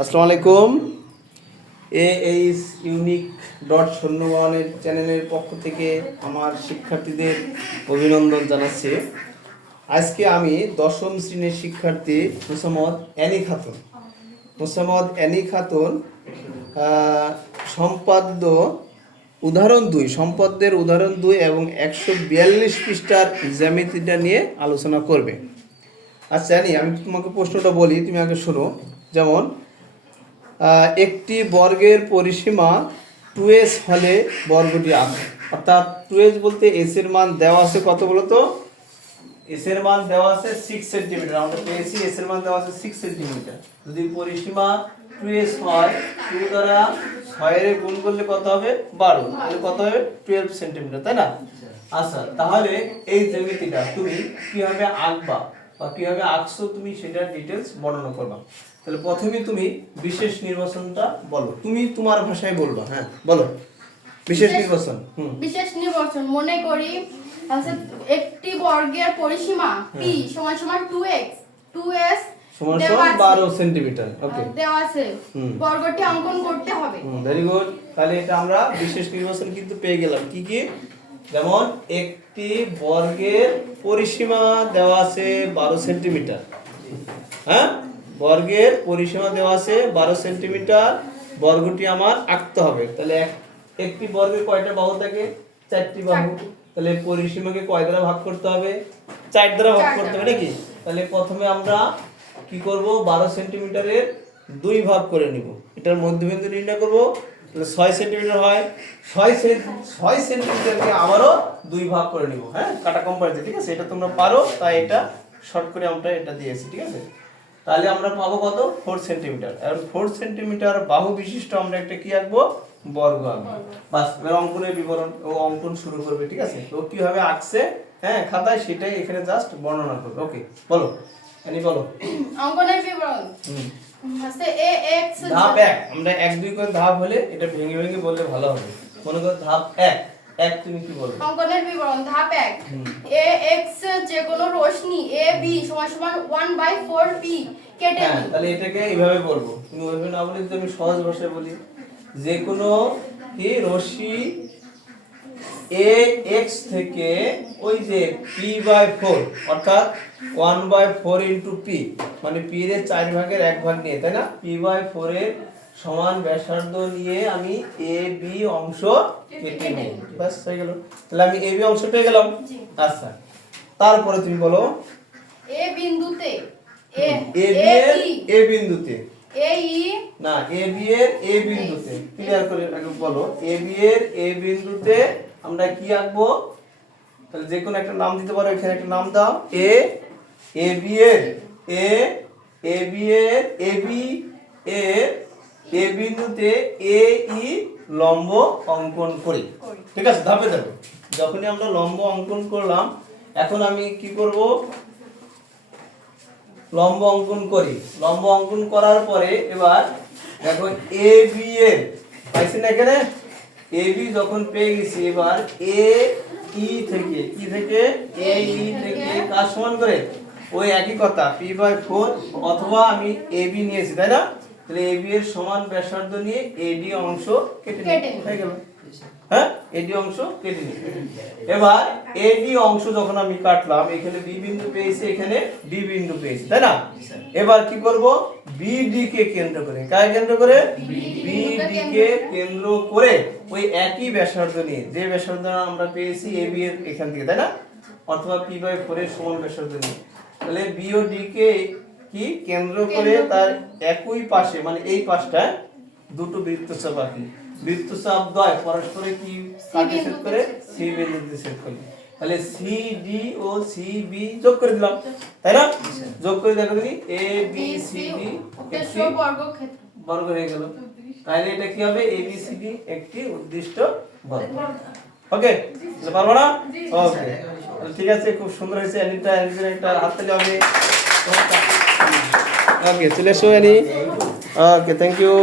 আসসালামু আলাইকুম। H unique dot শূন্যবানের চ্যানেলের পক্ষ থেকে আমার শিক্ষার্থীদের অভিনন্দন জানাচ্ছি। আজকে আমি দশম শ্রেণীর শিক্ষার্থী মোসাম্মদ অ্যানি খাতুন সম্পাদ্য সম্পদের উদাহরণ 2 এবং 142 পৃষ্ঠার জ্যামিতিটা নিয়ে আলোচনা করবে। আচ্ছা অ্যানি, আমি তোমাকে প্রশ্নটা বলি, তুমি আগে শোনো। যেমন একটি বর্গের পরিসীমা 2s হলে বর্গটি আঁকো। অর্থাৎ 2s বলতে s এর মান দেওয়া আছে কত বলো তো? s এর মান দেওয়া আছে 6 সেন্টিমিটার। আমরা পেয়েছি s এর মান দেওয়া আছে 6 সেন্টিমিটার। যদি পরিসীমা 2s হয়, 2 দ্বারা 6 এর গুণ করলে কত হবে? 12। তাহলে কত হবে? 12 সেন্টিমিটার, তাই না? আচ্ছা, তাহলে এই জ্যামিতিটা তুমি কিভাবে আঁকবা বা কিভাবে আঁকছো তুমি সেটার ডিটেইলস বর্ণনা করবা। তাহলে প্রথমে তুমি বিশেষ নির্বাচনটা বলো, তুমি তোমার ভাষায় বলবা। হ্যাঁ বলো, বিশেষ নির্বাচন। বিশেষ নির্বাচন মনে করি একটি বর্গের পরিসীমা p সমান 2x 2s সমান 12 সেন্টিমিটার। ওকে, দেওয়া আছে, বর্গটি অঙ্কন করতে হবে। Very good. তাহলে এটা আমরা বিশেষ নির্বাচন কিন্তু পেয়ে গেলাম। কি কি? যেমন একটি বর্গের পরিসীমা দেওয়া আছে 12 সেন্টিমিটার। হ্যাঁ, বর্গের পরিসীমা দেওয়া আছে 12 সেন্টিমিটার, বর্গটি আমার আঁকতে হবে। তাহলে একটি বর্গের কয়টা বাহু থাকে? 4টি বাহু। তাহলে পরিসীমাকে কয় দ্বারা ভাগ করতে হবে? 4 দ্বারা ভাগ করতে হবে নাকি? তাহলে প্রথমে আমরা কি করব? 12 সেন্টিমিটারের 2 ভাগ করে নিব। এটার মধ্যবিন্দু নির্ণয় করব। তাহলে 6 সেন্টিমিটার হয়, 6 সেন্টিমিটারকে আবারও 2 ভাগ করে নিব। হ্যাঁ, কাটা কম্পারিজন, ঠিক আছে? এটা তোমরা পারো, তাই এটা শর্ট করে আমরা এটা দিয়েছি, ঠিক আছে? তাহলে আমরা পাবো কত? 4 সেন্টিমিটার। এখন 4 সেন্টিমিটার বাহু বিশিষ্ট আমরা একটা কি আঁকবো? বর্গ আঁকবো। বাস, এবার অঙ্কনের বিবরণ ও অঙ্কন শুরু করবে, ঠিক আছে? তো কিভাবে আঁকছে হ্যাঁ খাতায়, সেটাই এখানে জাস্ট বর্ণনা করবে। ওকে, বলো এনি, বলো অঙ্কনের বিবরণ। আছে ax ধাপ 1। আমরা 1 2 করে ধাপ হলে এটা ভেঙে ভেঙে বললে ভালো হবে। মনে করো ধাপ 1 তুমি কি বলবে? অঙ্কনের বিবরণ ধাপ 1, ax যে কোনো রশ্মি ab সমান 1/4p কেটে হ্যাঁ, নিই। তাহলে এটাকে এইভাবে বলবো। তুমি ওইভাবে না বলে যদি আমি সহজ ভাষায় বলি, যে কোনো কি রশ্মি ax থেকে ওই যে p/4 অর্থাৎ 1/4 ইনটু p, মানে p এর 4 ভাগের 1 ভাগ নিয়ে, তাই না? p/4 এর সমান ব্যাসার্ধ নিয়ে আমি ab অংশ কেটে নিই। বাস, হয়ে গেল। তাহলে আমি ab অংশ পেয়ে গেলাম। আচ্ছা, তারপরে তুমি বলো a বিন্দুতে a বিন্দুতে AE না, ab এর a বিন্দুতে ক্লিয়ার করে আগে বলো। ab এর a বিন্দুতে আমরা কি আঁকবো? তাহলে যে কোনো একটা নাম দিতে পারো, এখানে একটা নাম দাও। ab এর a বিন্দুতে AE লম্ব অঙ্কন করি। ঠিক আছে, ধাপে ধাপে। যখনই আমরা লম্ব অঙ্কন করলাম, এখন আমি কি করব? লম্ব অঙ্কন করি। লম্ব অঙ্কন করার পরে এবার দেখো AB এর পাইছি না এখানে? AB যখন পেয়ে গেছি, এবার AE থেকে কি থেকে AE থেকে কার সমান করে? ওই একই কথা, p/4 অথবা আমি AB নিয়েছি, তাই না? তাহলে AB এর সমান ব্যাসার্ধ নিয়ে AD অংশ কেটে নিই, হয়ে গেল। হ্যাঁ, AD অংশ কেটে নিই। এবার AD অংশ যখন আমি কাটলাম, এখানে B বিন্দু পেয়েছি, এখানে D বিন্দু পেয়েছি, তাই না? এবার কি করব? BD কে কেন্দ্র করে, কাকে কেন্দ্র করে? BD কে কেন্দ্র করে ওই একই ব্যাসার্ধ নিয়ে, যে ব্যাসার্ধ আমরা পেয়েছি AB এর এখান থেকে, তাই না? অথবা p/4 এর সমান ব্যাসার্ধ নিয়ে, তাহলে B ও D কে কি কেন্দ্র করে তার একই পাশে, মানে এই পাশটা দুটো বৃত্তচাপ আঁকি। বৃত্তচাপ দ্বয় পরস্পরে কি কাকে ছেদ করে? C বিন্দুতে ছেদ করে। তাহলে CD ও CB যোগ করে দিলাম, তাই না? যোগ করে দেখো দেখি ABCD একটি বর্গ হয়ে গেল। তাহলে এটা কি হবে? ABCD একটি উদ্দিষ্ট বর্গ। ওকে, পারবো না? ওকে, ঠিক আছে, খুব সুন্দর হয়েছে। অ্যানিটা একটা হাততালি হবে। ওকে, চলে এসো অ্যানি। Okay, thank you.